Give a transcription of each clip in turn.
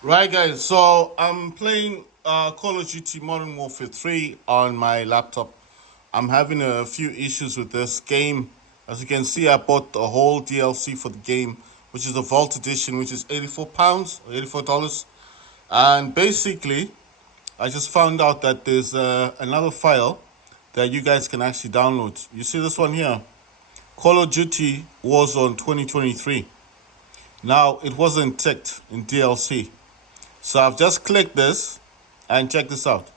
Right, guys. So I'm playing Call of Duty Modern Warfare 3 on my laptop. I'm having a few issues with this game. As you can see, I bought the whole DLC for the game, which is the Vault Edition, which is £84 or $84. And basically, I just found out that there's another file that you guys can actually download. You see this one here? Call of Duty Warzone 2023. Now, it wasn't ticked in DLC. So I've just clicked this and check this out.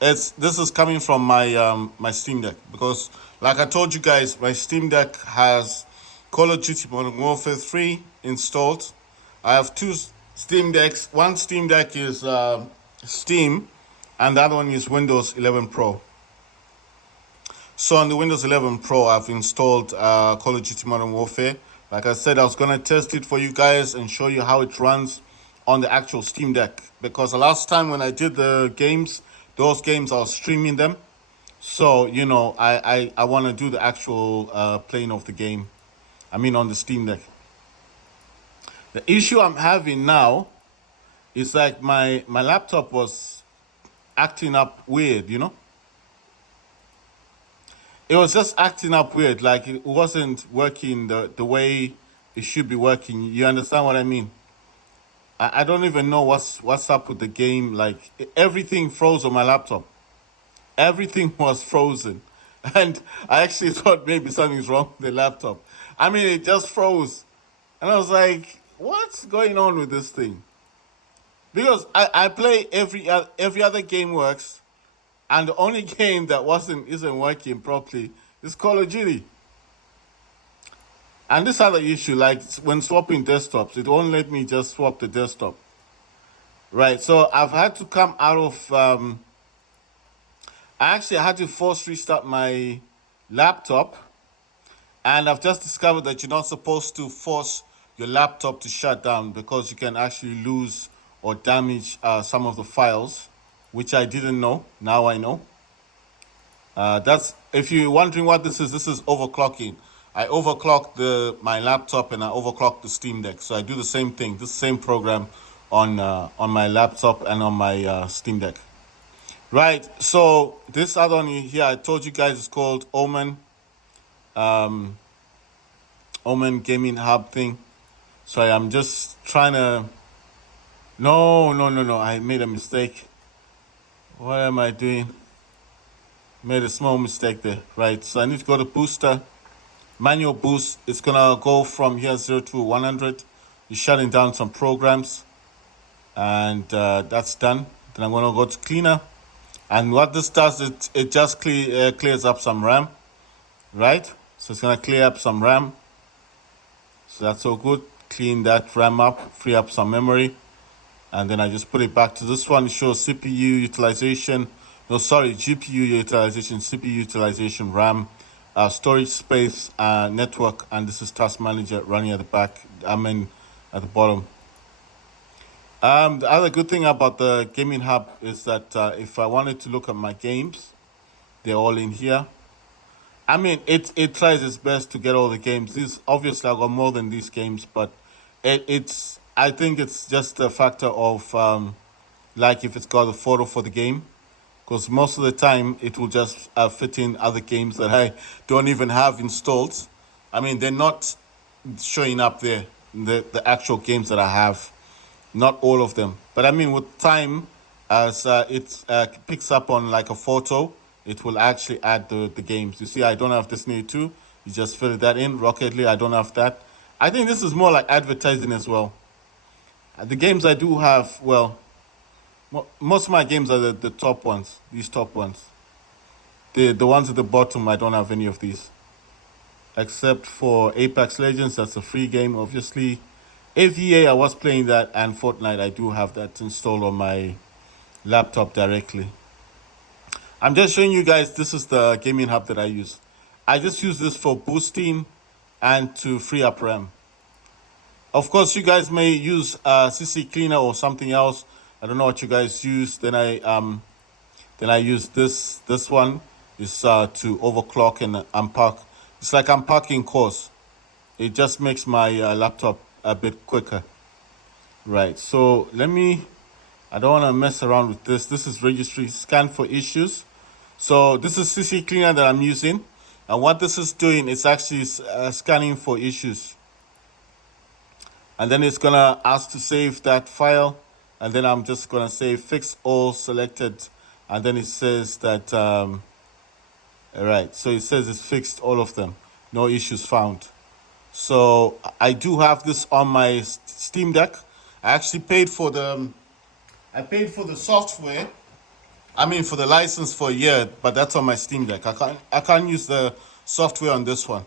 This is coming from my Steam Deck because, like I told you guys, my Steam Deck has Call of Duty Modern Warfare 3 installed. I have two Steam Decks. One Steam Deck is Steam, and the other one is Windows 11 Pro. So on the Windows 11 Pro, I've installed Call of Duty Modern Warfare. Like I said, I was gonna test it for you guys and show you how it runs on the actual Steam Deck, because the last time when I did the games, those games I was streaming them. So I want to do the actual playing of the game. I mean on the Steam Deck. The issue I'm having now is like my laptop was acting up weird. It was just acting up weird, like it wasn't working the way it should be working. You understand what I mean? I don't even know what's up with the game. Like everything froze on my laptop. Everything was frozen. And I actually thought maybe something's wrong with the laptop. I mean, it just froze. And I was like, what's going on with this thing? Because I play every other game works, and the only game that isn't working properly is Call of Duty. And this other issue, like when swapping desktops, it won't let me just swap the desktop. Right, so I've had to come out of. I had to force restart my laptop, and I've just discovered that you're not supposed to force your laptop to shut down because you can actually lose or damage some of the files, which I didn't know. Now I know. That's if you're wondering what this is. This is overclocking. I overclock my laptop and I overclock the Steam Deck. So I do the same thing, the same program on my laptop and on my Steam Deck. Right. So this other one here, I told you guys, is called Omen Gaming Hub thing. Sorry, I'm just trying to. No. I made a mistake. What am I doing? Made a small mistake there. Right. So I need to go to booster. Manual boost. It's gonna go from here 0 to 100. You're shutting down some programs, and that's done. Then I'm gonna go to cleaner, and what this does, it just clears up some RAM, right? So it's gonna clear up some RAM. So that's all good. Clean that RAM up, free up some memory, and then I just put it back to this one. It shows CPU utilization. No, sorry, GPU utilization, CPU utilization, RAM. Storage space, network, and this is Task Manager running at the back. I mean, at the bottom. The other good thing about the Gaming Hub is that if I wanted to look at my games, they're all in here. I mean, it tries its best to get all the games. These obviously I got more than these games, but I think it's just a factor of like if it's got a photo for the game, because most of the time it will just fit in other games that I don't even have installed. I mean, they're not showing up there, the actual games that I have, not all of them. But I mean, with time, as it picks up on like a photo, it will actually add the games. You see, I don't have Disney 2. You just fill that in. Rocket League, I don't have that. I think this is more like advertising as well. The games I do have, well, most of my games are the top ones, these top ones. The ones at the bottom, I don't have any of these. Except for Apex Legends, that's a free game, obviously. AVA, I was playing that, and Fortnite, I do have that installed on my laptop directly. I'm just showing you guys, this is the gaming hub that I use. I just use this for boosting and to free up RAM. Of course, you guys may use CC Cleaner or something else. I don't know what you guys use. Then I use this one is to overclock and unpack. It's like unpacking cores. It just makes my laptop a bit quicker. Right, so I don't want to mess around with this. This is registry scan for issues. So this is CC Cleaner that I'm using. And what this is doing is actually scanning for issues. And then it's going to ask to save that file. And then I'm just going to say fix all selected. And then it says that, right, so it says it's fixed all of them. No issues found. So I do have this on my Steam Deck. I actually paid for the software. I mean for the license for a year, but that's on my Steam Deck. I can't use the software on this one.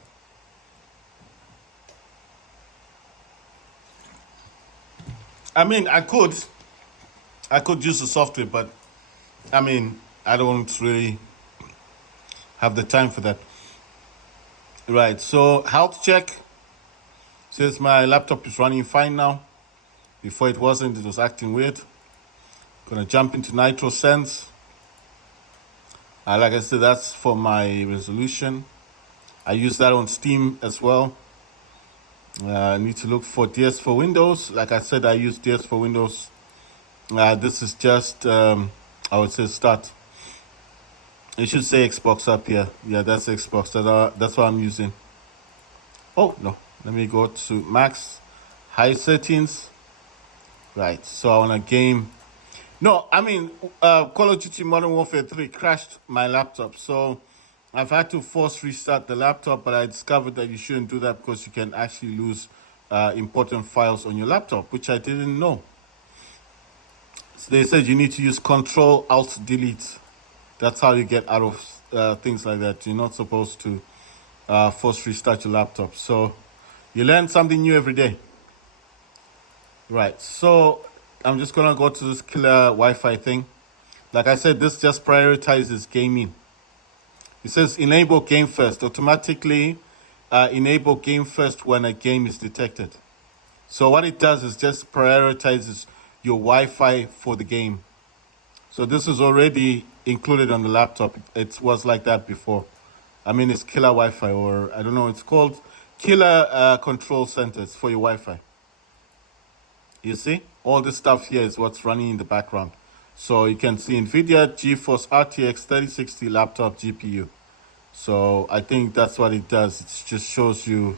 I mean I could use the software, but I mean I don't really have the time for that. Right, so health check says my laptop is running fine now. Before it wasn't, it was acting weird. Gonna jump into Nitro Sense. Like I said, that's for my resolution. I use that on Steam as well. I need to look for DS for Windows. Like I said, I use DS for Windows. This is just, I would say start. It should say Xbox up here. Yeah, that's Xbox. That's what I'm using. Oh, no. Let me go to max, high settings. Right, so I want a game. No, I mean, Call of Duty Modern Warfare 3 crashed my laptop. So I've had to force restart the laptop, but I discovered that you shouldn't do that because you can actually lose important files on your laptop, which I didn't know. So they said you need to use Control Alt Delete. That's how you get out of things like that. You're not supposed to force restart your laptop. So you learn something new every day. Right, so I'm just gonna go to this killer Wi-Fi thing. Like I said, this just prioritizes gaming. It says enable game first. Automatically enable game first when a game is detected. So what it does is just prioritizes your Wi-Fi for the game. So this is already included on the laptop. It was like that before. I mean, it's killer Wi-Fi, or I don't know, it's called killer control centers for your Wi-Fi. You see, all this stuff here is what's running in the background. So you can see NVIDIA GeForce RTX 3060 laptop GPU. So I think that's what it does. It just shows you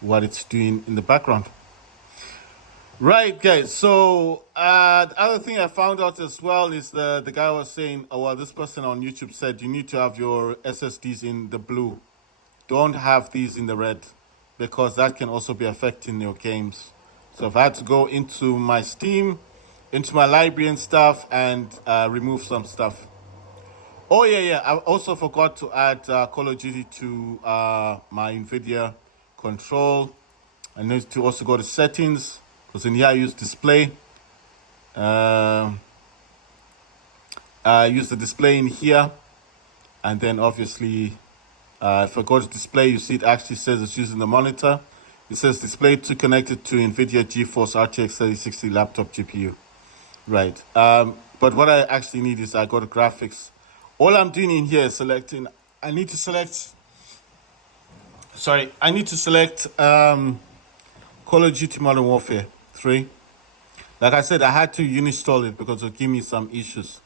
what it's doing in the background. Right, guys. So the other thing I found out as well is the guy was saying, oh, well, this person on YouTube said you need to have your SSDs in the blue. Don't have these in the red, because that can also be affecting your games. So I've had to go into my Steam, into my library and stuff, and remove some stuff. Oh, yeah. I also forgot to add Call of Duty to my NVIDIA control. I need to also go to settings, because in here I use display. I use the display in here. And then obviously, if I go to display, you see it actually says it's using the monitor. It says display to connected to NVIDIA GeForce RTX 3060 laptop GPU. Right. But what I actually need is I go to graphics. All I'm doing in here is selecting. I need to select Call of Duty Modern Warfare 3. Like I said, I had to uninstall it because it'll give me some issues.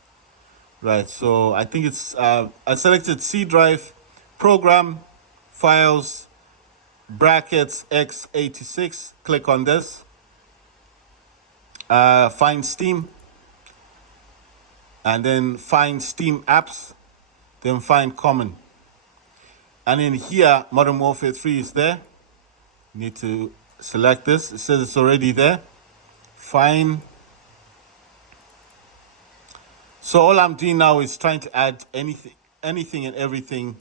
Right. So I think it's I selected C drive, program, files, brackets x86. Click on this. Find Steam, and then find Steam apps, then find common. And in here, Modern Warfare 3 is there. You need to select this. It says it's already there. Fine. So all I'm doing now is trying to add anything and everything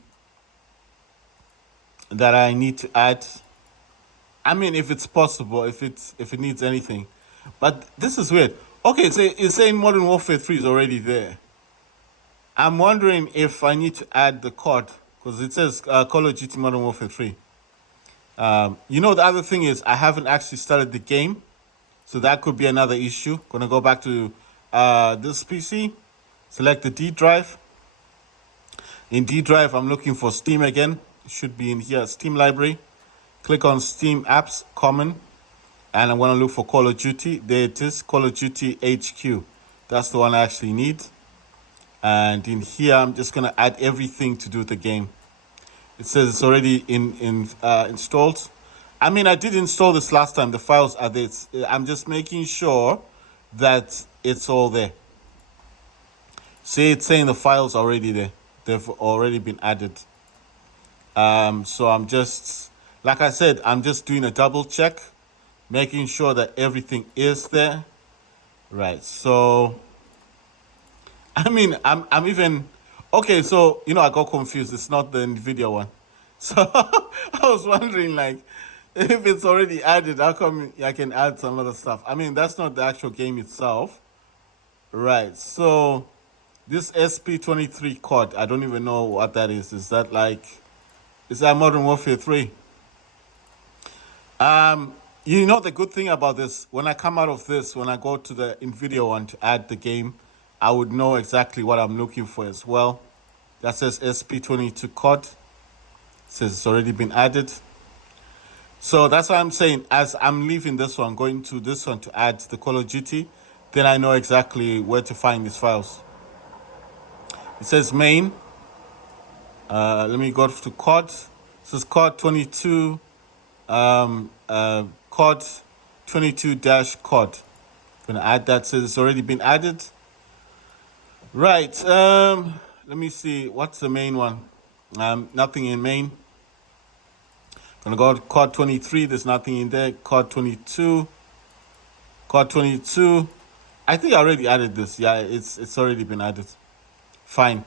that I need to add. I mean, if it's possible, if it needs anything. But this is weird. Okay, so it's saying Modern Warfare 3 is already there. I'm wondering if I need to add the COD, because it says Call of Duty Modern Warfare 3. You know, the other thing is I haven't actually started the game, so that could be another issue. Gonna go back to this PC, select the D drive. In D drive, I'm looking for Steam again. It should be in here, Steam library. Click on Steam apps, common. and I'm going to look for Call of Duty. There it is, Call of Duty HQ. That's the one I actually need. And in here, I'm just going to add everything to do with the game. It says it's already installed. I mean, I did install this last time. The files are there. I'm just making sure that it's all there. See, it's saying the files are already there. They've already been added. So I'm just, like I said, I'm just doing a double check, making sure that everything is there. Right. So, I mean, I'm even, okay. So, I got confused. It's not the NVIDIA one. So I was wondering, like, if it's already added, how come I can add some other stuff? I mean, that's not the actual game itself. Right. So this SP23 COD, I don't even know what that is. Is that Modern Warfare 3? The good thing about this, when I come out of this, when I go to the NVIDIA one to add the game, I would know exactly what I'm looking for as well. That says SP22 COD. It says it's already been added. So that's what I'm saying. As I'm leaving this one, going to this one to add the Call of Duty, then I know exactly where to find these files. It says main. Let me go to COD. It says COD 22. COD 22-COD. I'm gonna add that. Says it's already been added. Right. Let me see. What's the main one? Nothing in main. Gonna go to COD 23. There's nothing in there. COD 22. COD 22. I think I already added this. Yeah, it's already been added. Fine.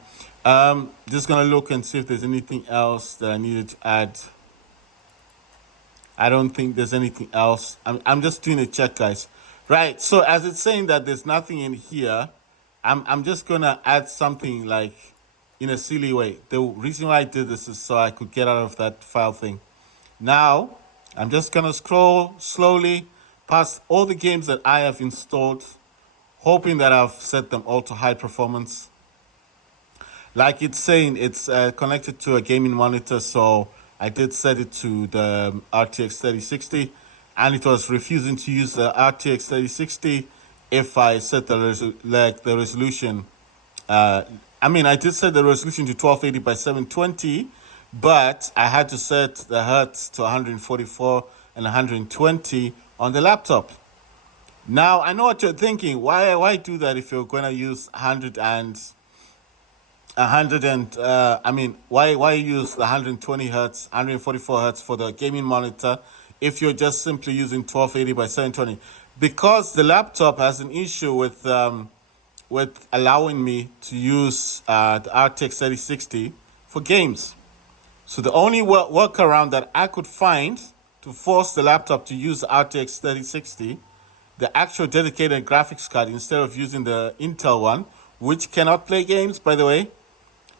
Just gonna look and see if there's anything else that I needed to add. I don't think there's anything else. I'm just doing a check, guys. Right. So as it's saying that there's nothing in here, I'm just gonna add something like in a silly way. The reason why I did this is so I could get out of that file thing. Now I'm just gonna scroll slowly past all the games that I have installed, hoping that I've set them all to high performance. Like it's saying, it's connected to a gaming monitor, so I did set it to the RTX 3060, and it was refusing to use the RTX 3060 if I set the resolution. I did set the resolution to 1280 by 720, but I had to set the hertz to 144 and 120 on the laptop. Now I know what you're thinking. Why do that if you're going to use 100 and why use the 120 hertz, 144 hertz for the gaming monitor if you're just simply using 1280 by 720? Because the laptop has an issue with allowing me to use the RTX 3060 for games. So the only workaround that I could find to force the laptop to use the RTX 3060, the actual dedicated graphics card, instead of using the Intel one, which cannot play games, by the way,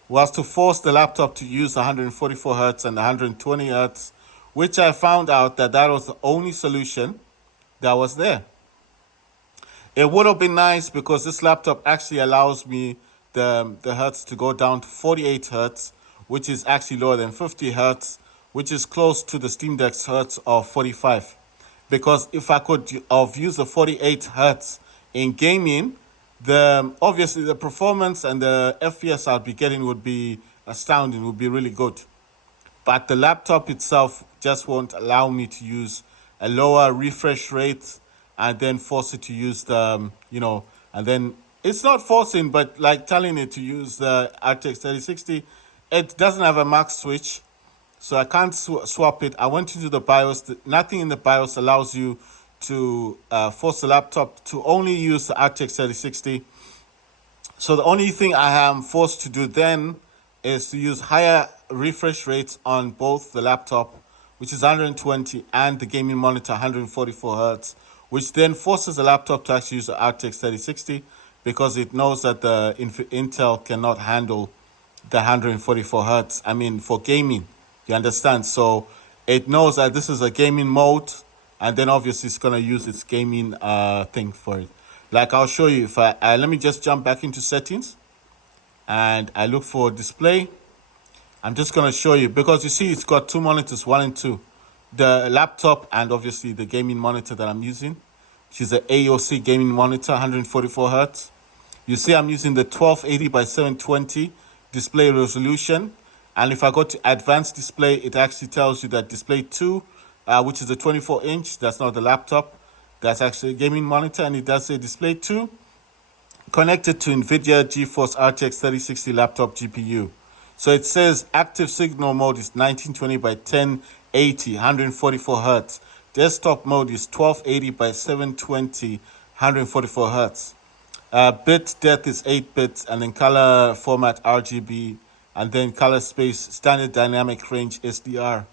was to force the laptop to use 144 hertz and 120 hertz, which I found out that was the only solution that was there. It would have been nice because this laptop actually allows me the hertz to go down to 48 hertz, which is actually lower than 50 hertz, which is close to the Steam Deck's hertz of 45. Because if I could have used the 48 hertz in gaming, obviously the performance and the FPS I'll be getting would be astounding, would be really good. But the laptop itself just won't allow me to use a lower refresh rate and then force it to use the, and then it's not forcing, but like telling it to use the RTX 3060. It doesn't have a max switch, so I can't swap it. I went into the BIOS. Nothing in the BIOS allows you to force the laptop to only use the RTX 3060. So the only thing I am forced to do then is to use higher refresh rates on both the laptop, which is 120, and the gaming monitor, 144 hertz, which then forces the laptop to actually use the RTX 3060 because it knows that the Intel cannot handle the 144 hertz. For gaming, you understand? So it knows that this is a gaming mode, and then obviously it's going to use its gaming thing for it. Like I'll show you. If let me just jump back into settings and I look for display. I'm just going to show you because you see it's got two monitors, 1 and 2. the laptop and obviously the gaming monitor that I'm using, which is an AOC gaming monitor, 144 hertz. You see I'm using the 1280 by 720 display resolution. And if I go to advanced display, it actually tells you that display 2, which is a 24-inch, that's not the laptop, that's actually a gaming monitor, and it does say display 2, connected to NVIDIA GeForce RTX 3060 laptop GPU. So it says active signal mode is 1920 by 1080, 144 hertz. Desktop mode is 1280 by 720, 144 hertz. Bit depth is 8 bits, and then color format RGB, and then color space standard dynamic range SDR.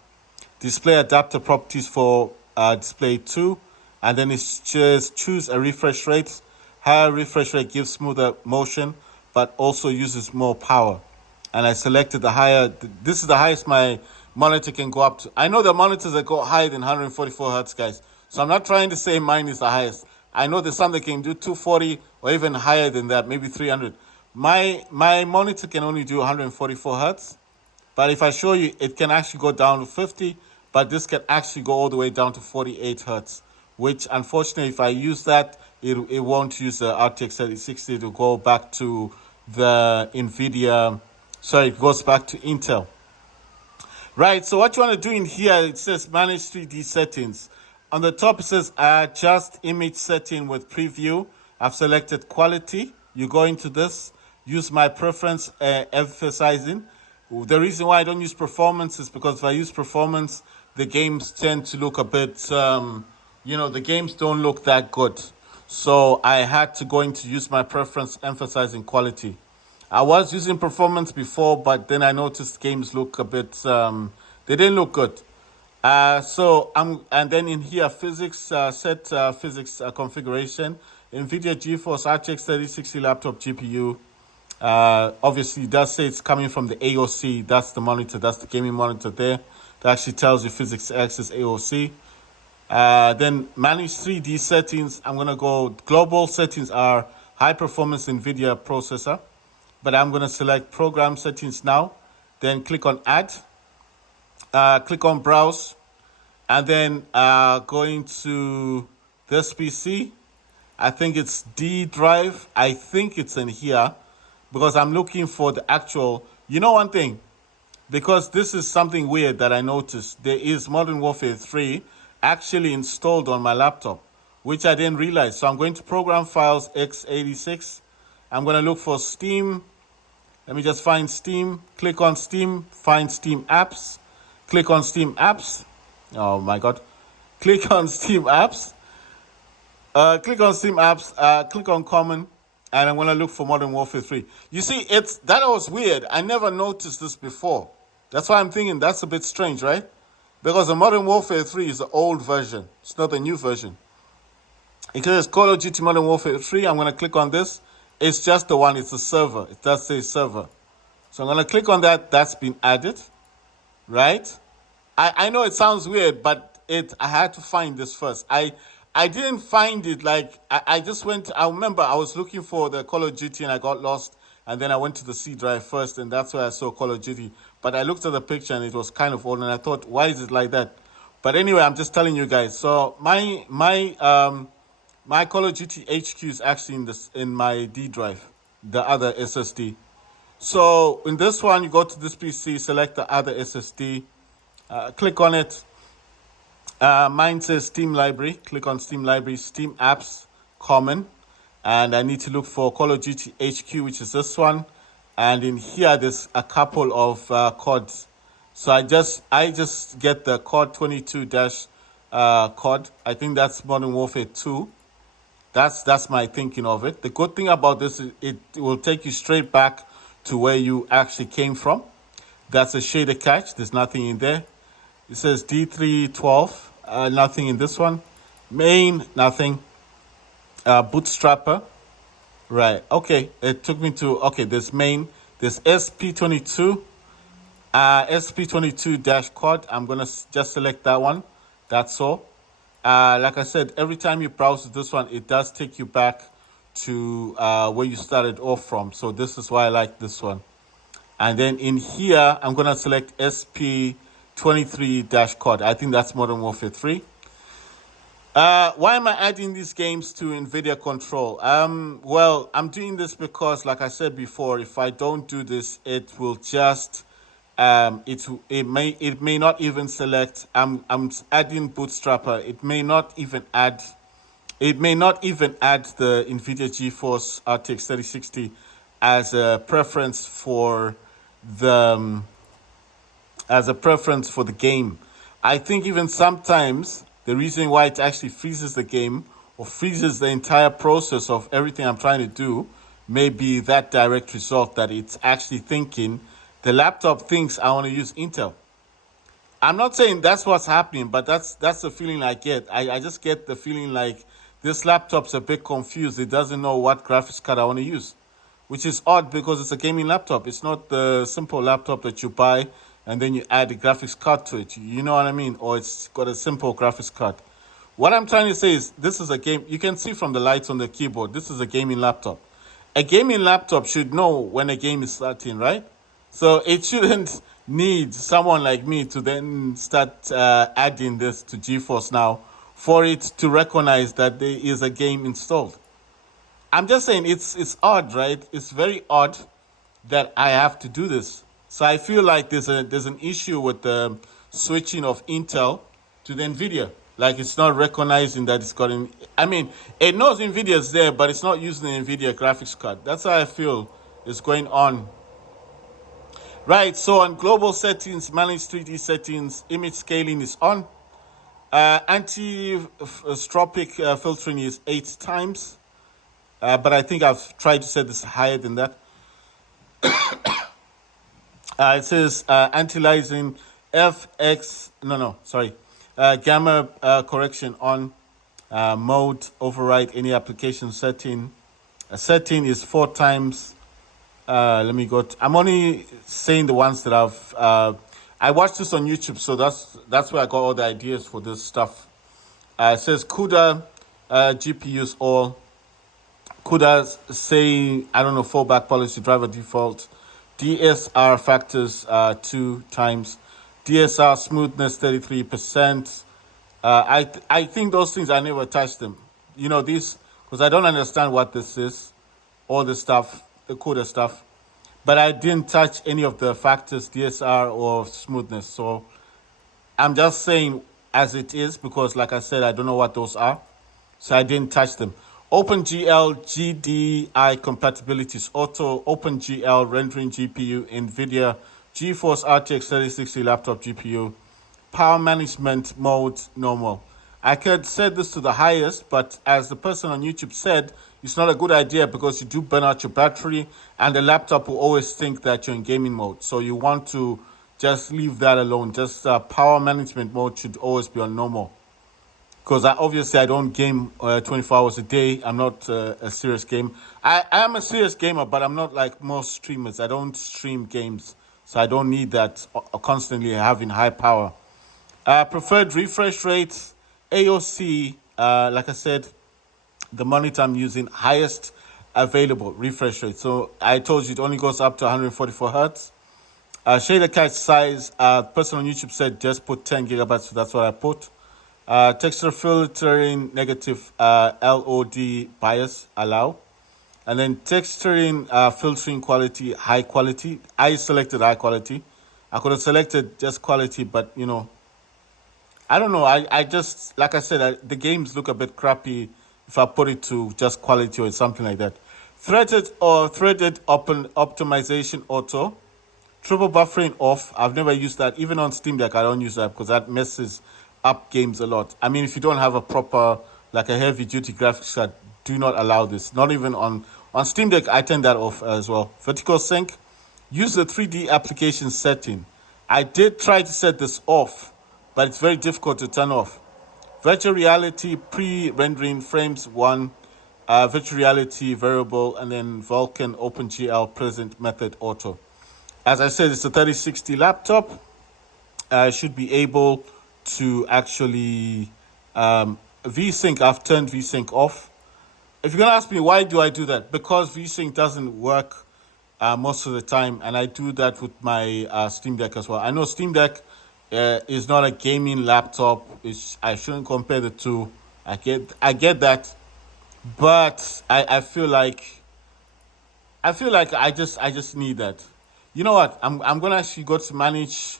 Display adapter properties for display 2, and then it just choose a refresh rate. Higher refresh rate gives smoother motion, but also uses more power. And I selected the higher. This is the highest my monitor can go up to. I know the monitors that go higher than 144 hertz, guys. So I'm not trying to say mine is the highest. I know there's some that can do 240 or even higher than that, maybe 300. My monitor can only do 144 hertz. But if I show you, it can actually go down to 50, but this can actually go all the way down to 48 hertz, which unfortunately, if I use that, it won't use the RTX 3060 to go back to the NVIDIA, sorry, it goes back to Intel. Right, so what you want to do in here, it says manage 3D settings. On the top, it says adjust image setting with preview. I've selected quality. You go into this, use my preference, emphasizing. The reason why I don't use performance is because if I use performance, the games tend to look a bit, the games don't look that good. So I had to go into use my preference, emphasizing quality. I was using performance before, but then I noticed games look a bit, they didn't look good. And then in here, physics, set physics configuration, NVIDIA GeForce RTX 3060 laptop GPU. Obviously, it does say it's coming from the AOC. That's the monitor. That's the gaming monitor there. That actually tells you physics access AOC. Then manage 3D settings. I'm going to go global settings are high performance NVIDIA processor. But I'm going to select program settings now. Then click on add. Click on browse. And then going to this PC. I think it's D drive. I think it's in here. Because I'm looking for the actual, one thing, because this is something weird that I noticed. There is Modern Warfare 3 actually installed on my laptop, which I didn't realize. So I'm going to program files x86. I'm going to look for Steam. Let me just find Steam. Click on Steam, find Steam apps. Click on Steam apps. Oh my God. Click on Steam apps. Click on Steam apps. Click on common. And I'm going to look for Modern Warfare 3. You see, that was weird. I never noticed this before. That's why I'm thinking that's a bit strange, right? Because the Modern Warfare 3 is the old version. It's not the new version. It says Call of Duty Modern Warfare 3. I'm going to click on this. It's just the one. It's a server. It does say server. So I'm going to click on that. That's been added, right? I know it sounds weird, but I had to find this first. I didn't find it, I just went, I remember I was looking for the Call of Duty and I got lost. And then I went to the C drive first, and that's where I saw Call of Duty. But I looked at the picture and it was kind of old, and I thought, why is it like that? But anyway, I'm just telling you guys. So my Call of Duty HQ is actually in my D drive, the other SSD. So in this one, you go to this PC, select the other SSD, click on it. Mine says Steam Library. Click on Steam Library, Steam Apps, Common. And I need to look for Call of Duty HQ, which is this one. And in here, there's a couple of CODs. So I just get the COD 22 COD. I think that's Modern Warfare 2. That's my thinking of it. The good thing about this is it will take you straight back to where you actually came from. That's a shader cache. There's nothing in there. It says D312. Nothing in this one. Main, nothing. Bootstrapper. Right. Okay. It took me to, okay, there's main. There's SP22. SP22-COD. I'm going to just select that one. That's all. Like I said, every time you browse this one, it does take you back to where you started off from. So this is why I like this one. And then in here, I'm going to select SP22 23-COD. I think that's Modern Warfare 3. Why am I adding these games to NVIDIA Control? Well, I'm doing this because, like I said before, if I don't do this, it will just it may not even select. I'm adding Bootstrapper. It may not even add the NVIDIA GeForce RTX 3060 as a preference for the game. I think even sometimes the reason why it actually freezes the game or freezes the entire process of everything I'm trying to do may be that direct result that it's actually thinking the laptop thinks I want to use Intel. I'm not saying that's what's happening, but that's the feeling I get. I just get the feeling like this laptop's a bit confused. It doesn't know what graphics card I want to use, which is odd because it's a gaming laptop. It's not the simple laptop that you buy and then you add a graphics card to it. You know what I mean? Or it's got a simple graphics card. What I'm trying to say is this is a game. You can see from the lights on the keyboard, this is a gaming laptop. A gaming laptop should know when a game is starting, right? So it shouldn't need someone like me to then start adding this to GeForce now for it to recognize that there is a game installed. I'm just saying it's odd, right? It's very odd that I have to do this. So I feel like there's an issue with the switching of Intel to the NVIDIA. Like it's not recognizing that it's got I mean, it knows NVIDIA's there, but it's not using the NVIDIA graphics card. That's how I feel is going on. Right, so on global settings, manage 3D settings, image scaling is on. Anti-stropic filtering is 8 times. But I think I've tried to set this higher than that. It says anti-aliasing gamma correction on. Mode override any application setting. Setting is 4 times. Let me go. I'm only saying the ones that I watched this on YouTube, so that's where I got all the ideas for this stuff. It says CUDA GPUs all. CUDA say, I don't know, fallback policy driver default. DSR factors 2 times. DSR smoothness 33%. I think those things, I never touched them. You know, these, because I don't understand what this is, all this stuff, the CUDA stuff. But I didn't touch any of the factors, DSR or smoothness. So I'm just saying as it is because, like I said, I don't know what those are. So I didn't touch them. OpenGL GDI compatibility is auto. OpenGL rendering GPU, NVIDIA GeForce RTX 3060 laptop GPU. Power management mode normal. I could set this to the highest, but as the person on YouTube said, it's not a good idea because you do burn out your battery and the laptop will always think that you're in gaming mode. So you want to just leave that alone. Just power management mode should always be on normal. Because obviously I don't game 24 hours a day. I'm not a serious game. I am a serious gamer, but I'm not like most streamers. I don't stream games. So I don't need that constantly having high power. Preferred refresh rates, AOC, like I said, the monitor I'm using, highest available refresh rate. So I told you it only goes up to 144 hertz. Shader cache size, person on YouTube said just put 10 gigabytes, so that's what I put. Texture filtering, negative LOD bias, allow. And then texturing, filtering quality, high quality. I selected high quality. I could have selected just quality, but you know, I don't know. I just, like I said, the games look a bit crappy if I put it to just quality or something like that. Threaded optimization auto. Triple buffering off. I've never used that. Even on Steam Deck, I don't use that because that messes up games a lot. I mean, if you don't have a proper, like a heavy-duty graphics card, do not allow this. Not even on Steam Deck, I turn that off as well. Vertical sync. Use the 3D application setting. I did try to set this off, but it's very difficult to turn off. Virtual reality pre-rendering frames 1, virtual reality variable, and then Vulkan OpenGL present method auto. As I said, it's a 3060 laptop. Should be able to actually VSync. I've turned VSync off. If you're gonna ask me why do I do that, because VSync doesn't work most of the time, and I do that with my Steam Deck as well. I know Steam Deck is not a gaming laptop. I shouldn't compare the two. I get that, but I feel like I just need that. You know what? I'm gonna actually go to manage.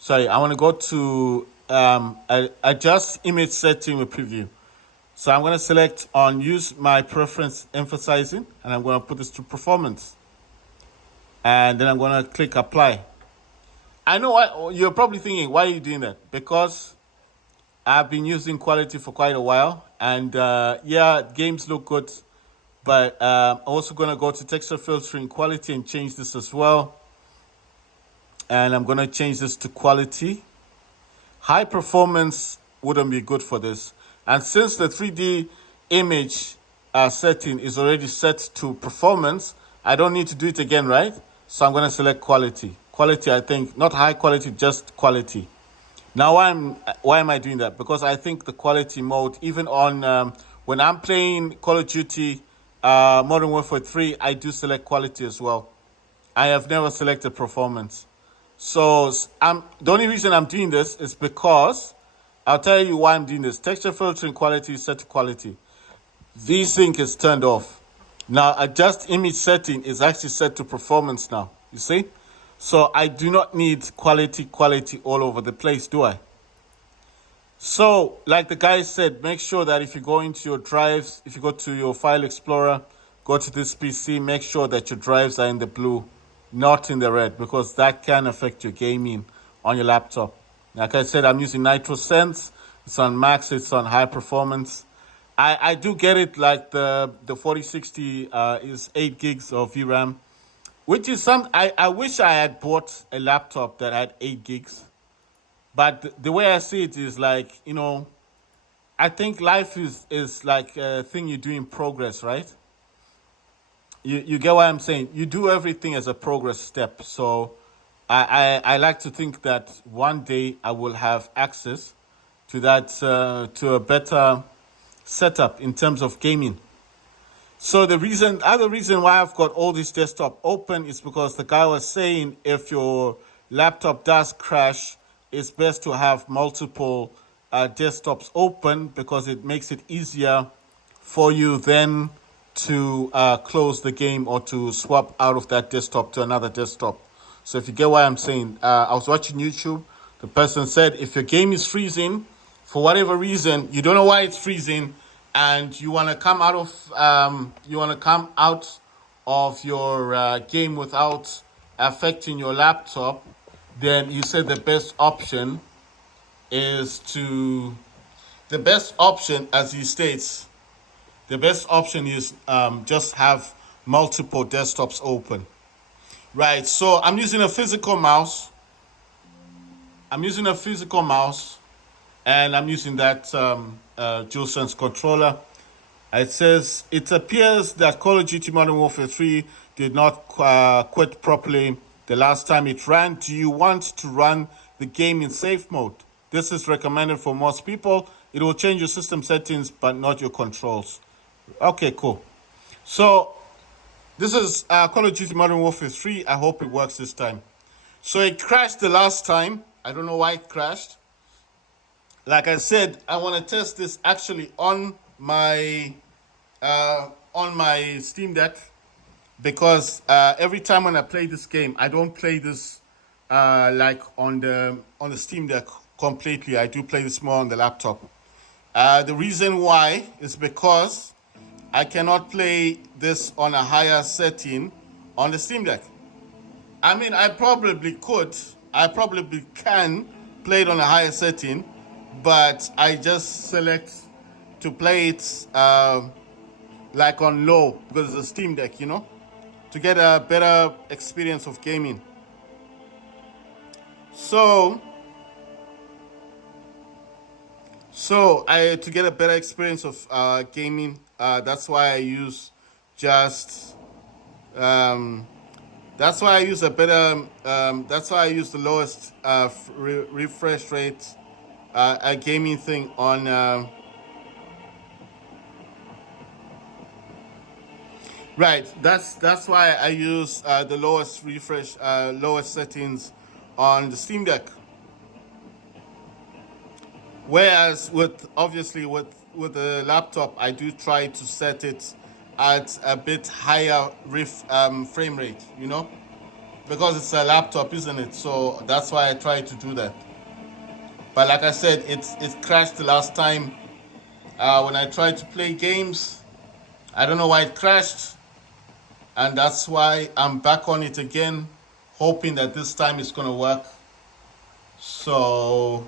Sorry, I want to go to adjust image setting with preview. So I'm gonna select on use my preference emphasizing, and I'm gonna put this to performance, and then I'm gonna click apply. I know what you're probably thinking. Why are you doing that? Because I've been using quality for quite a while, and yeah, games look good. But I'm also gonna go to texture filtering quality and change this as well. And I'm gonna change this to quality. High performance wouldn't be good for this. And since the 3D image setting is already set to performance, I don't need to do it again, right? So I'm gonna select quality. Quality, I think, not high quality, just quality. Now, why am I doing that? Because I think the quality mode, even on when I'm playing Call of Duty Modern Warfare 3, I do select quality as well. I have never selected performance. So the only reason I'm doing this is because I'll tell you why I'm doing this. Texture filtering quality is set to quality. VSync is turned off. Now, adjust image setting is actually set to performance now. You see? So I do not need quality all over the place, do I? So, like the guy said, make sure that if you go into your drives, if you go to your file explorer, go to this PC, make sure that your drives are in the blue, not in the red, because that can affect your gaming on your laptop. Like I said, I'm using Nitro Sense. It's on max, it's on high performance. I do get it, like the 4060 is 8 gigs of VRAM, which is I wish I had bought a laptop that had 8 gigs. But the way I see it is like, I think life is like a thing you do in progress, right? You get what I'm saying? You do everything as a progress step. So I like to think that one day I will have access to that, to a better setup in terms of gaming. So other reason why I've got all this desktop open is because the guy was saying if your laptop does crash, it's best to have multiple desktops open because it makes it easier for you then to close the game or to swap out of that desktop to another desktop. So if you get what I'm saying, I was watching YouTube. The person said if your game is freezing for whatever reason, you don't know why it's freezing, and you want to come out of your game without affecting your laptop, then you said the best option, as he states, the best option is just have multiple desktops open. Right, so I'm using a physical mouse. And I'm using that DualSense controller. It says, it appears that Call of Duty Modern Warfare 3 did not quit properly the last time it ran. Do you want to run the game in safe mode? This is recommended for most people. It will change your system settings, but not your controls. Okay, cool. So this is Call of Duty Modern Warfare 3. I hope it works this time. So it crashed the last time. I don't know why it crashed. Like I said, I want to test this actually on my Steam Deck, because every time when I play this game, I don't play this like on the Steam Deck completely. I do play this more on the laptop. The reason why is because I cannot play this on a higher setting on the Steam Deck. I mean, I probably can play it on a higher setting, but I just select to play it like on low because it's a Steam Deck, to get a better experience of gaming. So to get a better experience of gaming, that's why I use just that's why I use a better that's why I use the lowest refresh rate a gaming thing on right. That's why I use the lowest refresh lowest settings on the Steam Deck. Whereas obviously with the laptop, I do try to set it at a bit higher frame rate, because it's a laptop, isn't it? So that's why I try to do that. But like I said, it crashed the last time when I tried to play games. I don't know why it crashed, and that's why I'm back on it again, hoping that this time it's gonna work. So,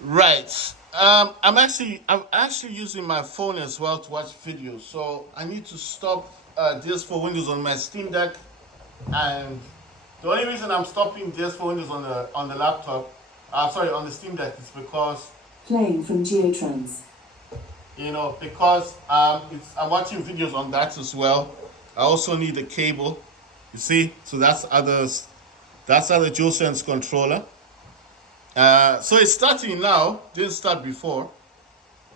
right. I'm actually using my phone as well to watch videos. So I need to stop DS for Windows on my Steam Deck, and the only reason I'm stopping DS for Windows on the laptop, on the Steam Deck, is because playing from Geotrans. Because I'm watching videos on that as well. I also need a cable. You see, so that's other DualSense controller. So it's starting now. Didn't start before.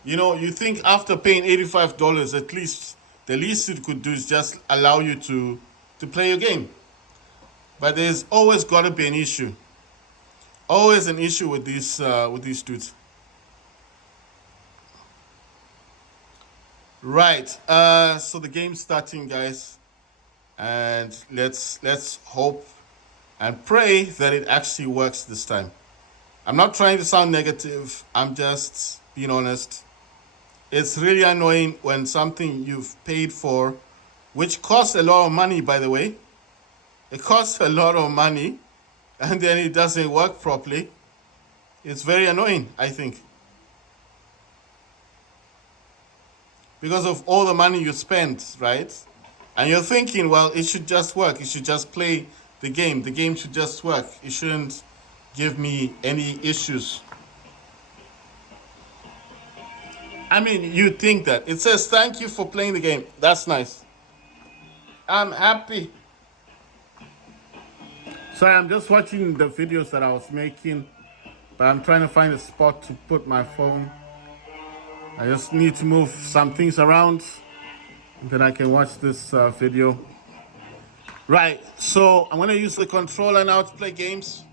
You think after paying $85, at least the least it could do is just allow you to play your game. But there's always got to be an issue. Always an issue with these dudes. Right. So the game's starting, guys, and let's hope and pray that it actually works this time. I'm not trying to sound negative. I'm just being honest. It's really annoying when something you've paid for, which costs a lot of money, by the way. It costs a lot of money, and then it doesn't work properly. It's very annoying, I think. Because of all the money you spent, right? And you're thinking, well, it should just work. It should just play the game. The game should just work. It shouldn't give me any issues. I mean, you think that. It says, thank you for playing the game. That's nice. I'm happy. Sorry, I'm just watching the videos that I was making, but I'm trying to find a spot to put my phone. I just need to move some things around, and then I can watch this video. Right, so I'm going to use the controller now to play games.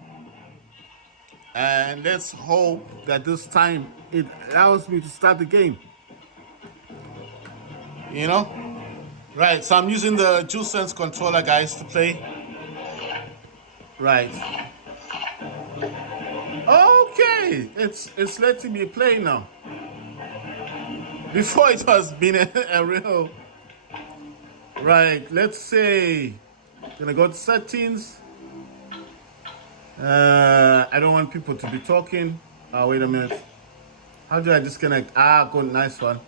And let's hope that this time it allows me to start the game. Right, so I'm using the DualSense controller, guys, to play. Right. Okay, it's letting me play now. Before it has been a real... Right, let's say... Gonna go to settings. I don't want people to be talking. Wait a minute. How do I disconnect? Good, nice one.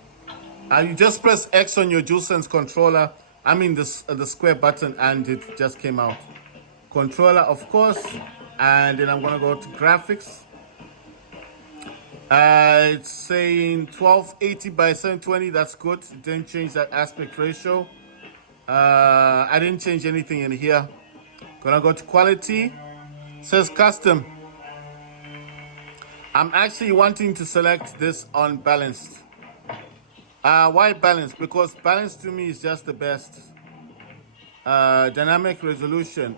You just press X on your DualSense controller. I mean the square button, and it just came out. Controller, of course. And then I'm gonna go to graphics. It's saying 1280 by 720. That's good. It didn't change that aspect ratio. I didn't change anything in here. Gonna go to quality. It says custom. I'm actually wanting to select this on balanced. Why balanced? Because balanced to me is just the best. Dynamic resolution.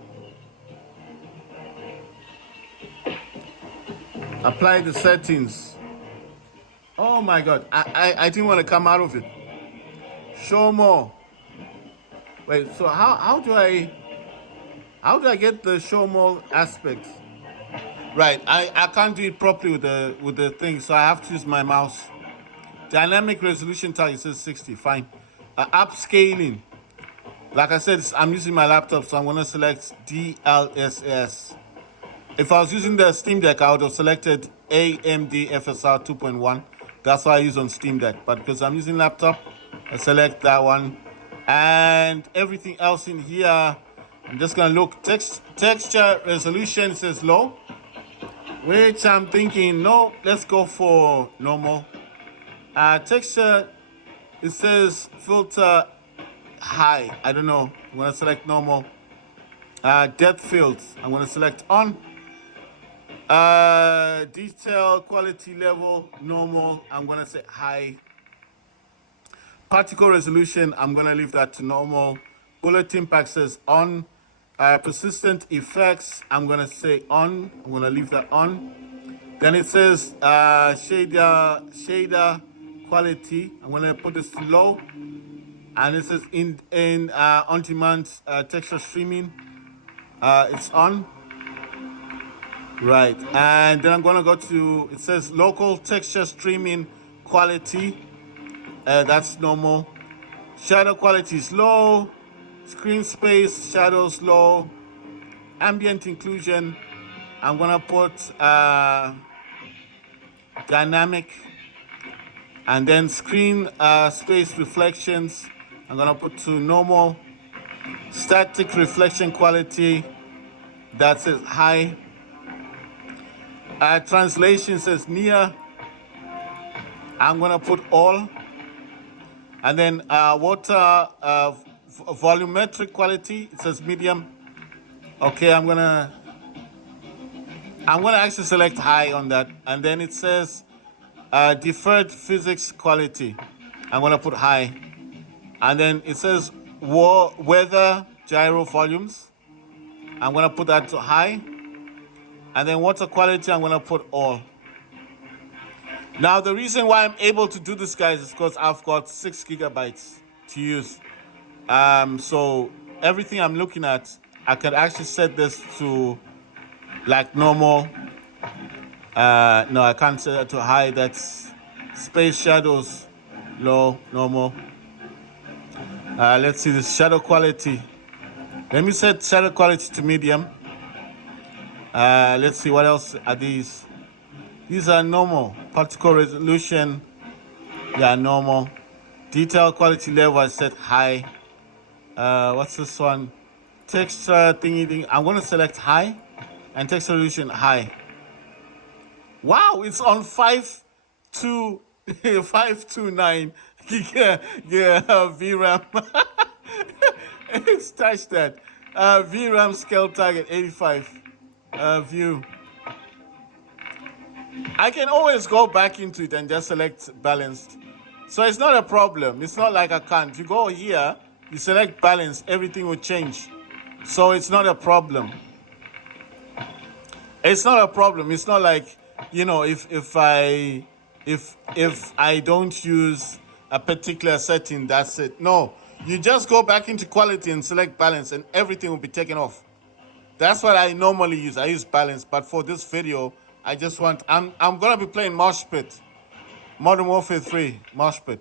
Apply the settings. Oh my God, I didn't want to come out of it. Show more. Wait, so how do I get the show more aspect? Right, I can't do it properly with the thing, so I have to use my mouse. Dynamic resolution target says 60, fine. Upscaling. Like I said, I'm using my laptop, so I'm gonna select DLSS. If I was using the Steam Deck, I would have selected AMD FSR 2.1. That's what I use on Steam Deck. But because I'm using laptop, I select that one. And everything else in here, I'm just going to look. Texture resolution says low, which I'm thinking, no, let's go for normal. Texture, it says filter high. I don't know. I'm going to select normal. Depth fields, I'm going to select on. Detail quality level normal, I'm gonna say high. Particle resolution, I'm gonna leave that to normal. Bullet impact says on. Persistent effects, I'm gonna say on. I'm gonna leave that on. Then it says shader quality. I'm gonna put this to low, and it says in on-demand texture streaming. It's on, right? And then I'm gonna go to, it says local texture streaming quality. That's normal. Shadow quality is low. Screen space, shadows low. Ambient inclusion, I'm gonna put dynamic. And then screen space reflections, I'm gonna put to normal. Static reflection quality, that says high. Translation says near, I'm gonna put all. And then water volumetric quality, it says medium. Okay, I'm gonna actually select high on that. And then it says deferred physics quality, I'm gonna put high. And then it says weather gyro volumes, I'm gonna put that to high. And then water quality, I'm gonna put all. Now the reason why I'm able to do this, guys, is because I've got 6 gigabytes to use. So everything I'm looking at, I could actually set this to like normal. No, I can't set that to high. That's space shadows, low, normal. Let's see the shadow quality. Let me set shadow quality to medium. Let's see, what else are these? These are normal. Particle resolution, yeah, normal. Detail quality level, I set high. What's this one? Texture thingy. I'm gonna select high, and texture resolution high. Wow, it's on 529 VRAM. It's touched that. VRAM scale target 85. View. I can always go back into it and just select balanced. So it's not a problem. It's not like I can't. You go here, you select balance, everything will change. So it's not a problem. It's not a problem. It's not like, you know, if I don't use a particular setting, that's it. No, you just go back into quality and select balance and everything will be taken off. That's what I normally use. I use balance, but for this video, I just want, I'm gonna be playing Mosh Pit, Modern Warfare 3 Mosh Pit.